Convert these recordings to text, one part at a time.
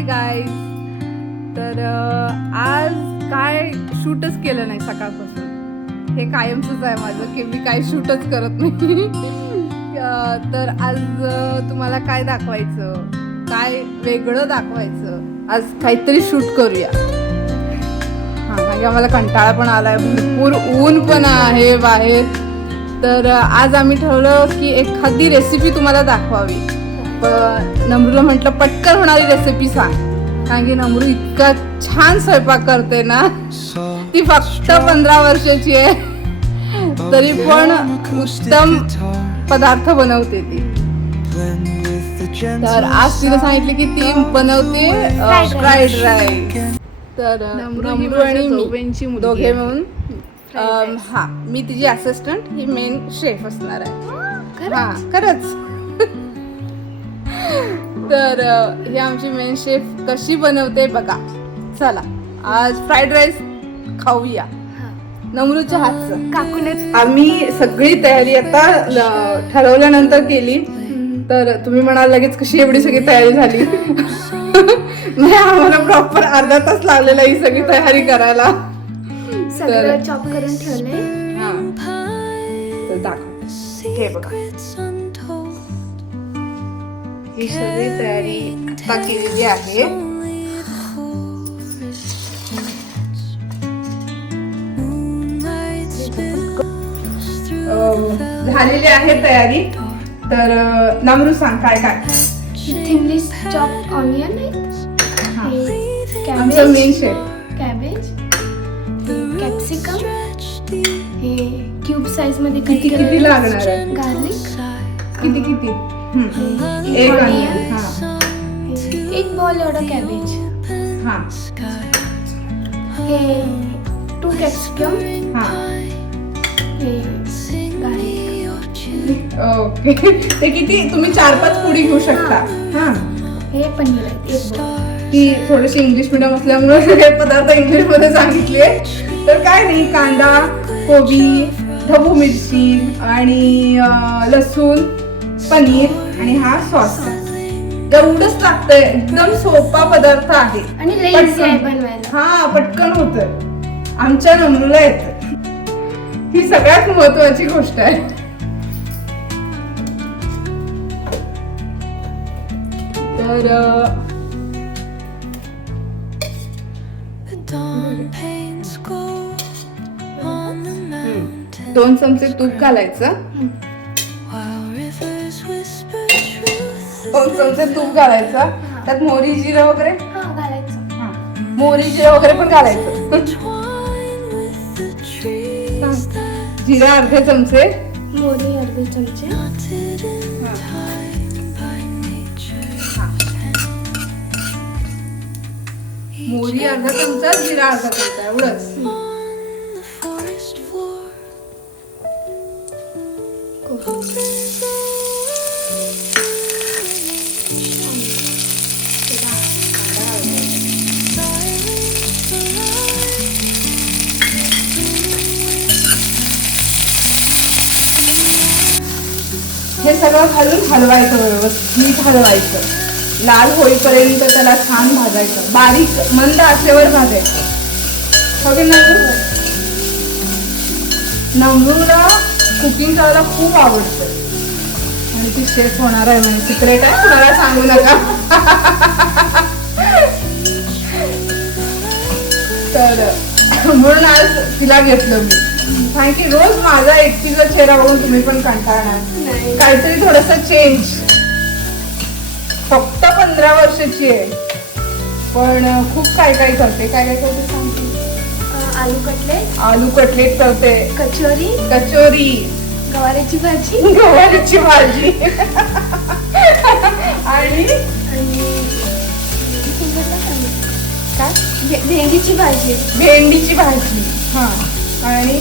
Hi guys. तर आज काय शूटच केलं नाही सकाळपासून. हे कायमचंच आहे माझं की मी काय शूटच करत नाही. तर आज तुम्हाला काय दाखवायचं, काय वेगळं दाखवायचं, आज काहीतरी शूट करूया. हां, कारण आम्हाला कंटाळा पण आलाय, भरपूर ऊन पण आहे बाहेर. तर आज आम्ही ठरवलं की एखादी रेसिपी तुम्हाला दाखवावी. नम्रूला म्हटलं पटकन होणारी रेसिपी सांग, कारण की नम्रू इतका छान स्वयंपाक करते ना. ती फक्त 15 वर्षाची आहे, तरी पण उत्तम पदार्थ बनवते ती. तर आज तिने सांगितले की ती बनवते फ्राईड राईस. तर नम्रू आणि मी दोघे मिळून, हा, मी तिची असिस्टंट, ही मेन शेफ असणार आहे. हा, खरंच. तर ही आमची मेन शेफ कशी बनवते बघा. चला आज फ्राईड राईस खाऊया नम्रूच्या हातचं. काकूने आम्ही सगळी तयारी आता ठरवल्यानंतर केली. तर तुम्ही म्हणाल लगेच कशी एवढी सगळी तयारी झाली. नाही, आम्हाला प्रॉपर अर्धा तास लागलेला ही सगळी तयारी करायला. सगळं चॉप करून ठेवलंय. हा, तर दाखव. हे बघा, ही सगळी तयारी आता केलेली आहे. झालेली आहे तयारी. तर नम्रू सांग काय काय. थिनली चॉप ऑनियन आमचं मेन शेफ. कॅबेज, कॅप्सिकम, हे क्यूब साइज मध्ये किती किती लागणार आहे, गार्लिक, किती किती. एक ऑनियन. हा, एक बॉल एवढं कॅबेज, हा, हे 2 कॅप्सिकम, हा. हे गार्लिक. ओके. ते किती, तुम्ही 4-5 पुडी घेऊ शकता. हा, हे पनीर आहे एक बॉल. की थोडेसे इंग्लिश मीडियम असल्यामुळे हे पदार्थ इंग्लिश मध्ये सांगितले. तर काय नाही, कांदा, कोबी, ढबू मिरची आणि लसूण, पनीर आणि हा सॉस. एवढंच लागतंय. एकदम सोपा पदार्थ आहे आणि लेझी आहे बनवायला. हा, पटकन होतं. आमच्या नम्रूला येतं, ही सगळ्यात महत्वाची गोष्ट आहे. तर 2 चमचे तूप घालायचं. 2 चमचे तूप घालायचं. त्यात मोहरी, जिरं वगैरे, हा घालायचं. मोहरी जिरं वगैरे पण घालायचं. जिरं अर्धे चमचे, मोहरी अर्धे चमचे, मोहरी अर्धा चमचा, जिरा अर्धा चमचा, एवढंच. हे सगळं घालून हलवायचं, व्यवस्थित हलवायचं. लाल होईपर्यंत त्याला छान भाजायचं. बारीक मंद आचेवर भाजायचं. हो की नाही? नम्रूला कुकिंग करायला खूप आवडतं आणि ती शेफ होणार आहे, म्हणजे सिक्रेट आहे, मला सांगू नका. तर म्हणून आज तिला घेतलं मी. कारण की रोज माझा एकटीचा चेहरा बघून तुम्ही पण कंटाळणार. काहीतरी थोडस चेंज. फक्त 15 वर्षाची आहे, पण खूप काय काय करते. काय काय करते सांगते. आलू कटलेट करते, कचोरी, गवारीची भाजी, आणि काय, भेंडीची भाजी. हा, आणि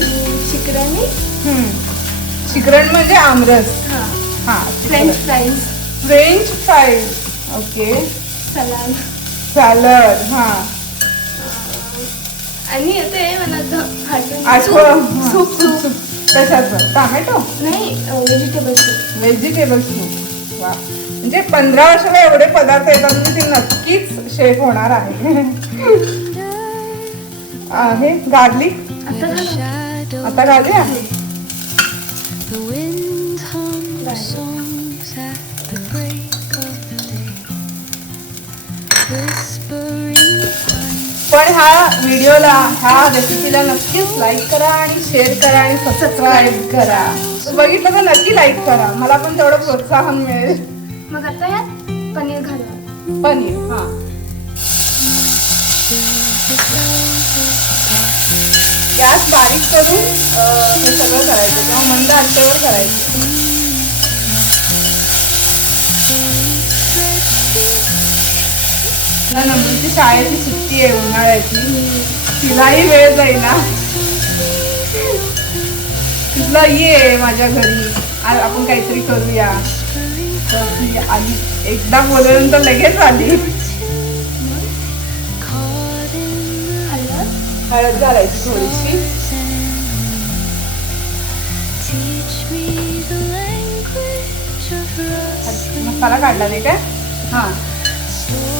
शिकरण म्हणजे आमरस. हा, फ्रेंच फ्राईज. ओके. सॅलड. हा, आणि ते सूप. कशाचं? टोमॅटो नाही, व्हेजिटेबल सूप. वा, म्हणजे 15 वर्षाला एवढे पदार्थ येतात मी ते नक्कीच शेफ होणार आहे. आहे गार्लिक आता घालूया. पण ह्या व्हिडिओला ह्या रेसिपीला नक्कीच लाईक करा आणि शेअर करा आणि सबस्क्राईब करा. बघितलं तर नक्की लाईक करा, मला पण तेवढं प्रोत्साहन मिळेल. मग आता यात पनीर घालू. पनीर हा गॅस बारीक करून हे सगळं करायचं किंवा मंद आचेवर करायचं. नंबरची शाळेची सुट्टी आहे उन्हाळ्याची, तिलाही वेळ जाईना. तिथलं ये माझ्या घरी, आज आपण काहीतरी करूया. तर ती आली, एकदा बोलल्यानंतर लगेच आली. हळद घालायची थोडीशी. मसाला काढला नाही काय? हा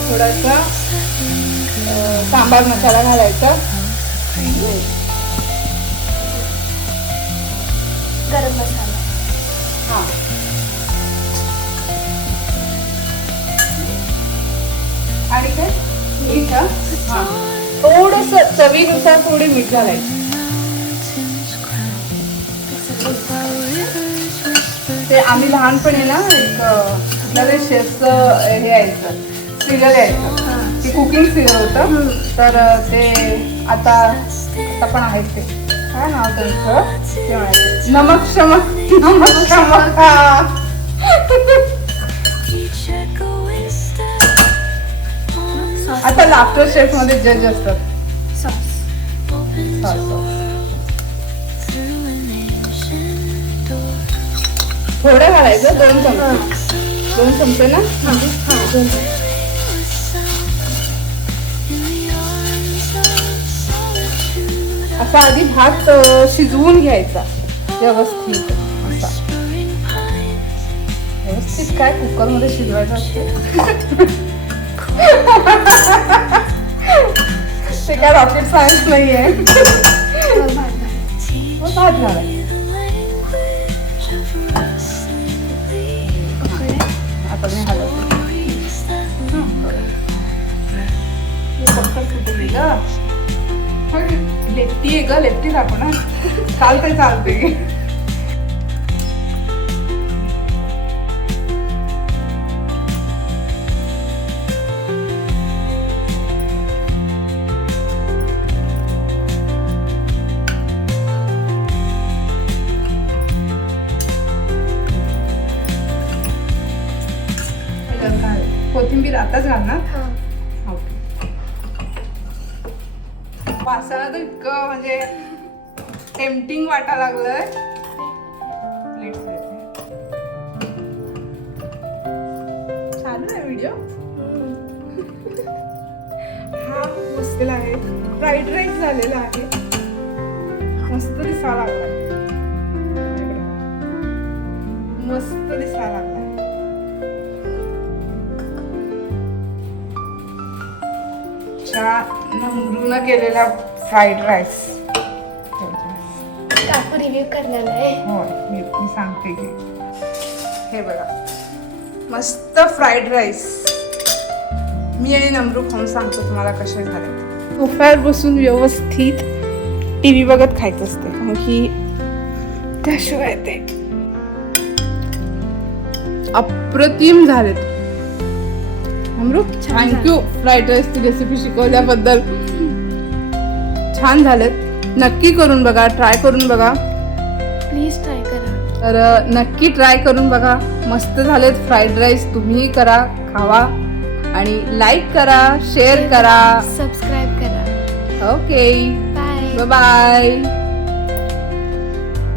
थोडासा सांबार मसाला घालायचा. गरम मसाला. हा आणि काय मीठ. हा थोडस चवीनुसार थोडी मीठ घालायची. ते आम्ही लहानपणी ना एक कुठल्या तरी शेफचं हे यायचं सिरियल यायचं, ते कुकिंग सिरियल होतं. तर ते आता पण आहेत ते, काय नाव त्यांचं ते म्हणायचं, नमक शमक नमक शमक. आता लाफ्टर शेफ मध्ये जज असतात. थोडं घालायचं, 2 चमचे ना. असा आधी भात शिजवून घ्यायचा व्यवस्थित. असा व्यवस्थित काय कुकर मध्ये शिजवायचं असतं. ते काय रॉकेट सायन्स नाहीये. भात घालायचं. आता मी हलवते. लेफ्टी आहे ग, लेफ्टी टाकू ना. चालते चालते. कोथिंबीर आताच घालणार. वासाला तर इतकं म्हणजे टेम्पटिंग वाटा लागलंय. चालू आहे व्हिडिओ. हा बसलेला आहे, फ्राईड राईस झालेला आहे, मस्त दिसा लागलाय, मस्त दिसा लागलाय. नमरून केलेला फ्राईड राईस. काकू रिव्ह्यू करणार आहे. होय, मी सांगते की हे बघा, मस्त फ्राईड राईस. मी आणि नमरू खाऊन सांगतो तुम्हाला कसे झाले. सोफ्यावर बसून व्यवस्थित टीव्ही बघत खायचं असते, कारण की त्याशिवाय ते अप्रतिम झालेत. अमृत थँक्यू फ्राईड राईसची रेसिपी शिकवल्याबद्दल. छान झालेत, नक्की करून बघा, ट्राय करून बघा, प्लीज ट्राय करा. तर नक्की ट्राय करून बघा. मस्त झालेत फ्राईड राईस. तुम्हीही करा, खावा आणि लाईक करा, शेअर करा, सबस्क्राईब करा. Okay bye bye.